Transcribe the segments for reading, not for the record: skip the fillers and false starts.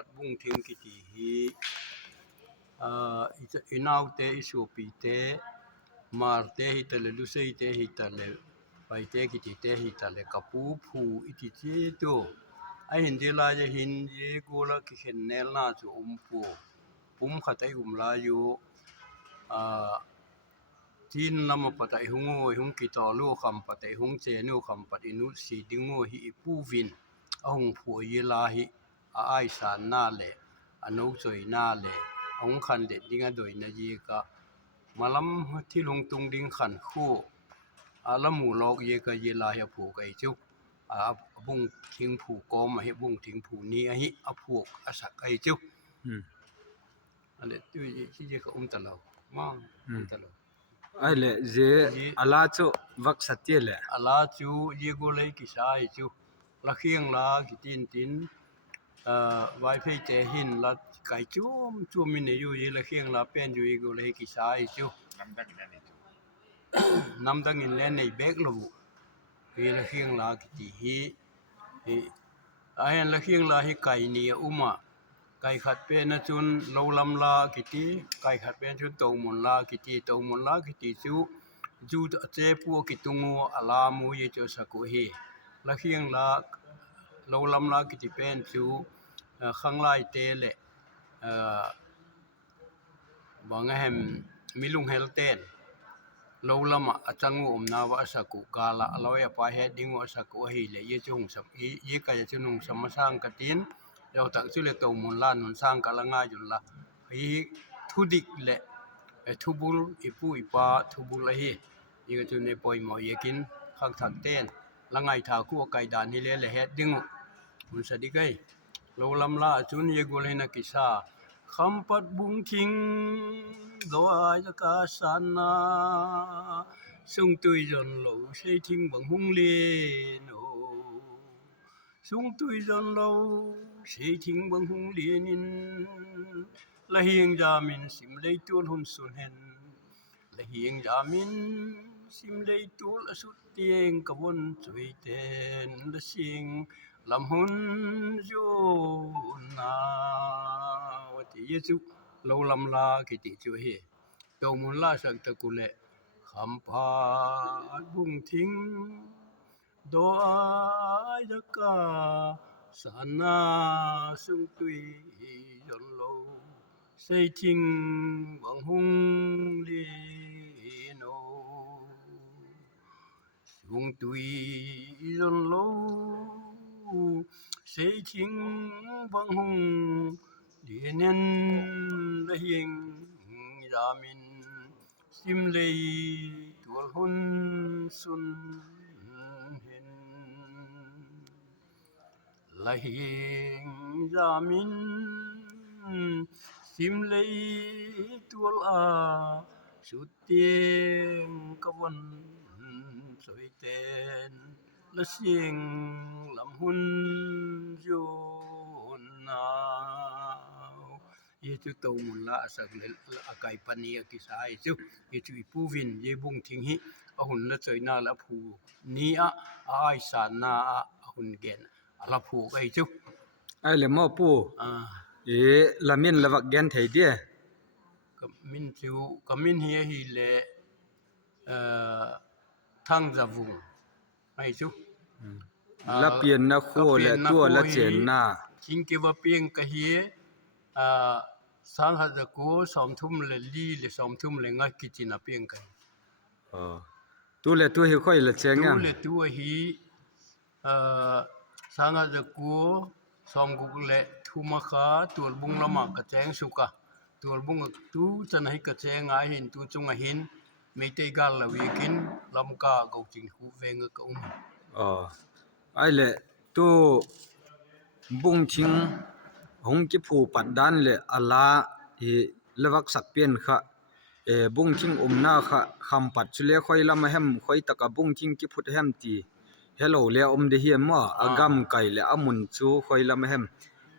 ปัดบุ้งทิ้งกิติหิอินาวเตอิสูปีเตมาร์เตหิตะเลลุเซหิเตหิตะเลไปเตกิติเตหิตะเลกะปูผูอิติจิโตไอหินเดลาจะหินเยโกละกิเข็นเนลนาจูปูปุมขัดไอลาอยู่จีนลำปัตไอหงหุงกิตอลูคำปัตไอหงเจนูคำปัตอินุสีดิงโงหิปูวินหงผัวเยลาหิไอสานนาเลอนุจอยนาเลหงขันเด็ดดิงอดอยนาเยกะมาลำที่ลงตรงดิงขันคู่ลำหมู่ลอกเยกะเยลาหิผูกไอจุบุ้งทิ้งผูกกอมาหิบุ้งทิ้งผูนี้หิผูกสักไอจุอันเด็ดที่เยกะตะลาวมั่งตะลาวไอ้เลยเจอลาจูวักสติเลยอลาจูเยโกเลยกิสายจูละเคียงลากิตินไว้เพ่เจหินละไก่จุ่มมินอยู่เยละเคียงลาเป็นอยู่เยโกเลยกิสายจูน้ำดังอินเลนในเบกลูเยละเคียงลากิติหิไอ้ละเคียงลาหิไก่เนียอุมาไก่ขัดเป็นจุนโลลำลากิติไก่ขัดเป็นจุนโตมุนลากิติโตมุนลากิติจูเจปัวกิตุงูอลามูเยจสกุเฮละเคียงลาโลลำลากิติเป็นจูข้างไล่เตเลบางแห่งมิลุงเฮลเตนโลลำจังงูนาวสกุกาละลอยไปเฮดิงวสกุเฮเลเยจุงสัมเยกายจุนุงสัมมาสังกตินเราตักสุเลตมุนลานุนสร้างกะละง่ายอยู่ละทุดิกแหละทุบุลปูปาทุบุลละเฮอีกจุนในปอยหมอเยกินข้างถักเต้นละง่ายทาคู่ไก่ดานนี่เลยเฮ็ดดึงมุนสดิกไกเราลำลาจุนเยกุเลนักิสาคำปัดบุงทิ้งโดยจะกาสันนาส่งตุยจนเราใช้ทิ้งบังหุงเลียนส่งตุยจนเราใช้ทิ้งบังหุงเลียนินละเฮียงจามินสิมเลยตัวหุนสุนเห็นละเฮียงจามินสิมเลยตัวละสุดเตียงกวนจวยเต้นละเสียงลำหุนจูนาวติเยซูเราลำลากิติจูเฮตมุนลาสักตะกุเลคำพาบุงทิ้งโดยจะกาสานาสุงตุยจนโลใส่ทิ้งบังหุงลีโนสุงตุยจนโลใส่ทิ้งบังหุงลีเนนละเฮียงยามินสิมเลยตัวหุนสุนเห็นละเฮียงยามินสิมเลยตัวอาสุดเตียงกวนสวยเต้นละเสียงลำหุนโยนาเยจูโตมุนละสักเลอากายปนีอกิสายจูเยจูอีปูวินเยบุงทิ้งหิหุ่นละจอยนาละผูนี้ไอสานนาหุ่นเกนละผูไอจูไอเลมอปูละมินละวักแกนไทยเดียกมินจูกมินเฮียฮิเลทั้งจะวุงไอจูละเปลี่ยนนะโคและตัวละเจนนาจิงเกว่าเปียงกะเฮียสังหะจะกูสอมทุ่มleลีleสอมทุ่มleงากิจินาเปียงกันตัวleตัวhi khoi la cheng tu le tu hiสังหะจะกูสอมกูle thu ma kha tu bung la ma ka cheng suka tu bung tu chan hi ka cheng a hin tu chung a hin me te gal la wi kin lam ka go ching hu veng kaไอle tu bung ching hong ki phu pat dan le ala hi lewak sak pian kha bung ching na kha kham pat chule khoi lam hem khoi taka bung ching ki phut hem ti hello le de hi ma agam kai le amun chu khoi lam hem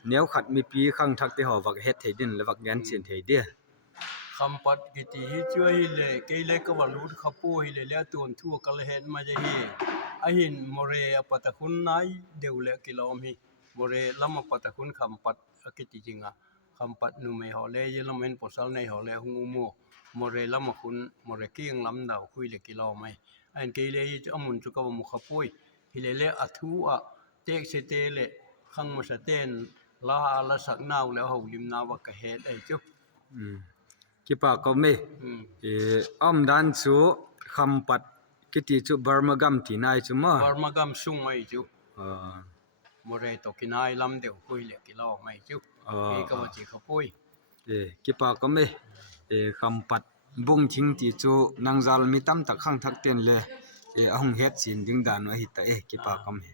neu khat mi pi khang thak te ho wak het theidin lewak gan chen thei de kham pat ki ti hi chu hi le ke le ka walut khapu hi le la ton thu ka le hen ma je hi a hin more apata khun nai deule kilom hi more lama pata khun kham pat akiti jinga kampat nu me ho le ye lam en posal nei ho le hung umo more lam kun more kiang lam dau khui le kilo mai an ke le hi amun chu ka mu khapoi hi le athu a tek se te le khang ma sa ten la sak naw le ho lim naw wa ka het ai chu ki pa ko me om dan chu khampat kiti chu Burmagam ti nai chu ma Burmagam sung mai chu more to kinai lam deu khui le kilo mai chu ke ka wa chi khapoi ki pa ko me khampat bung thing ti chu nangjal mi tam tak khang thak ten le ahung het chin ding dan wa hi ta ki pa kam he